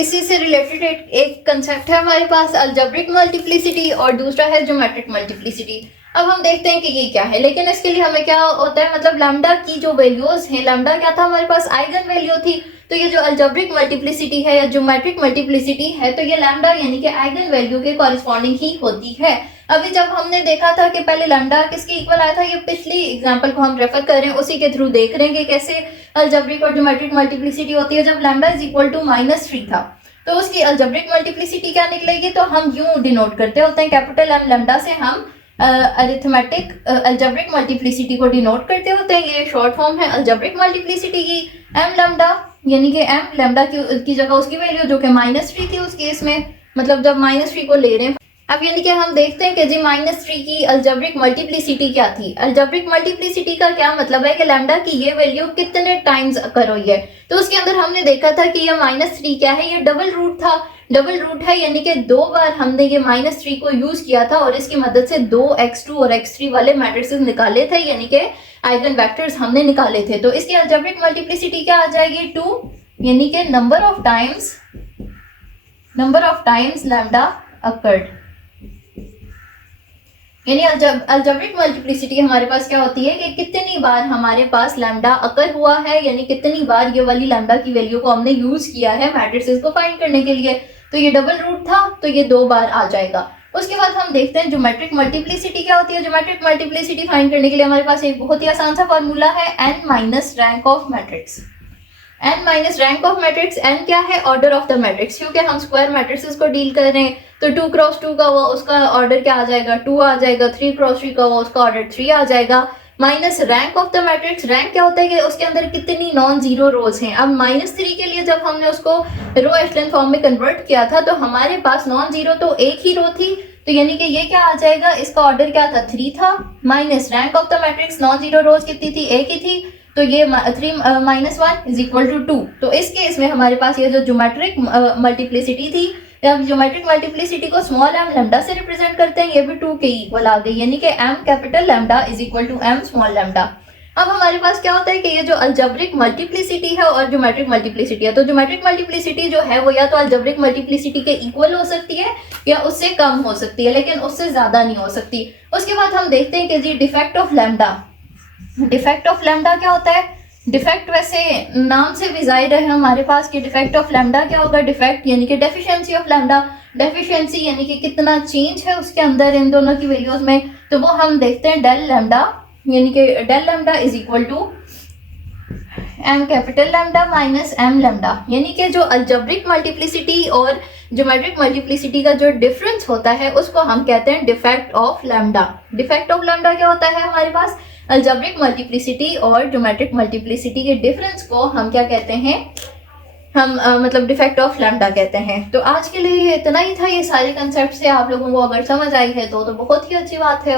इसी से रिलेटेड एक कंसेप्ट है हमारे पास अलजेब्रिक मल्टीप्लिसिटी और दूसरा है ज्योमेट्रिक मल्टीप्लिसिटी। अब हम देखते हैं कि ये क्या है, लेकिन इसके लिए हमें क्या होता है, मतलब लैम्डा की जो वैल्यूज हैं, लैम्डा क्या था हमारे पास, आइगन वैल्यू थी। तो ये जो अलजेब्रिक मल्टीप्लिसिटी है या ज्योमेट्रिक मल्टीप्लिसिटी है, तो ये लैम्डा यानी कि आइगन वैल्यू के कॉरेस्पॉन्डिंग ही होती है। अभी जब हमने देखा था कि पहले लैम्डा किसके इक्वल आया था, ये पिछली एग्जांपल को हम रेफर कर रहे हैं, उसी के थ्रू देख रहे हैं कि कैसे अलजेब्रिक और ज्योमेट्रिक मल्टीप्लिसिटी होती है। जब लैम्डा इज इक्वल टू -3 था तो उसकी अलजेब्रिक मल्टीप्लिसिटी क्या निकलेगी, तो हम यूं डिनोट करते होते हैं, कैपिटल एम लैम्डा से हम अरिथमेटिक अलजेब्रिक मल्टीप्लिसिटी को डिनोट करते होते हैं। ये शॉर्ट फॉर्म है अलजेब्रिक मल्टीप्लिसिटी की, एम लैम्डा, यानी कि एम लैम्डा की जगह उसकी वैल्यू जो कि -3 थी उस केस में, मतलब जब -3 को ले रहे हैं। अब यानी कि हम देखते हैं कि जी -3 की अलजेब्रिक मल्टीप्लिसिटी क्या थी। अलजेब्रिक मल्टीप्लिसिटी का क्या मतलब है कि लैम्डा की ये वैल्यू कितने टाइम्स अकर हुई है। तो उसके अंदर हमने देखा था कि ये -3 क्या है, ये डबल रूट था, डबल रूट है, यानी कि 2 बार हमने ये -3 को यूज किया था और इसकी मदद से 2x2 और x3 वाले मैट्रिसेस निकाले थे, यानी कि आइगन वेक्टर्स हमने निकाले थे। तो इसकी अलजेब्रिक मल्टीप्लिसिटी क्या आ जाएगी, 2, यानी कि number of times lambda occurred. यानी अलजेब्रिक मल्टीप्लिसिटी हमारे पास क्या होती है कि कितनी बार हमारे पास लैम्डा अकर हुआ है, यानी कितनी बार ये वाली लैम्डा की वैल्यू को हमने यूज किया है मैट्रिसेस को फाइंड करने के लिए। तो ये डबल रूट था, तो ये 2 बार आ जाएगा। उसके बाद हम देखते हैं ज्योमेट्रिक मल्टीप्लिसिटी क्या होती है। ज्योमेट्रिक मल्टीप्लिसिटी फाइंड करने के लिए हमारे पास एक बहुत ही आसान सा फॉर्मूला है, n minus rank of matrix. n minus rank of matrix, n क्या है, ऑर्डर ऑफ द मैट्रिक्स, क्योंकि हम स्क्वायर मैट्रिसेस को डील कर रहे हैं। तो 2 क्रॉस 2 का हुआ उसका ऑर्डर क्या आ जाएगा, 2 आ जाएगा। 3 क्रॉस 3 का हुआ उसका ऑर्डर 3 आ जाएगा। Minus rank of the matrix, rank क्या होता है कि उसके अंदर कितनी नॉन जीरो रोज हैं। अब -3 के लिए जब हमने उसको रो एशेलन फॉर्म में कन्वर्ट किया था तो हमारे पास नॉन जीरो तो एक ही रो थी, तो यानी कि ये क्या आ जाएगा, इसका ऑर्डर क्या था, 3 था। Minus rank of the matrix, non zero रोज कितनी थी, एक ही थी, तो ये 3 - 1 इज इक्वल टू 2। तो इस केस में हमारे पास ये जो ज्योमेट्रिक मल्टीप्लिसिटी थी, अब ज्योमेट्रिक मल्टीप्लिसिटी को स्मॉल m लैम्डा से रिप्रेजेंट करते हैं, ये भी 2 के इक्वल आ गई, यानी कि m capital lambda is equal to m small lambda. अब हमारे पास क्या होता है कि ये जो अलजेब्रिक मल्टीप्लिसिटी है और ज्योमेट्रिक मल्टीप्लिसिटी है, तो ज्योमेट्रिक मल्टीप्लिसिटी जो है वो या तो अलजेब्रिक मल्टीप्लिसिटी के इक्वल हो सकती है या उससे कम हो सकती है, लेकिन उससे ज्यादा नहीं हो सकती। उसके बाद हम देखते हैं कि जी defect of lambda. Defect of lambda क्या होता है, डिफेक्ट वैसे नाम से भी जाहिर है हमारे पास कि डिफेक्ट ऑफ लैम्डा क्या होगा, डिफेक्ट यानी कि डेफिशिएंसी ऑफ लैम्डा, डेफिशिएंसी यानी कि कितना चेंज है उसके अंदर इन दोनों की वैल्यूज में। तो वो हम देखते हैं डेल लैम्डा, यानी कि del lambda is equal to m capital lambda minus m lambda, यानी कि जो अलजेब्रिक मल्टीप्लिसिटी और ज्योमेट्रिक मल्टीप्लिसिटी का जो डिफरेंस होता है उसको हम कहते हैं defect of lambda. Defect of lambda क्या होता है हमारे पास, अलजेब्रिक मल्टीप्लिसिटी और ज्योमेट्रिक मल्टीप्लिसिटी के डिफरेंस को हम क्या कहते हैं, हम मतलब डिफेक्ट ऑफ लैम्डा कहते हैं। तो आज के लिए इतना ही था, ये सारे कंसेप्ट से आप लोगों को अगर समझ आई है तो बहुत ही अच्छी बात है।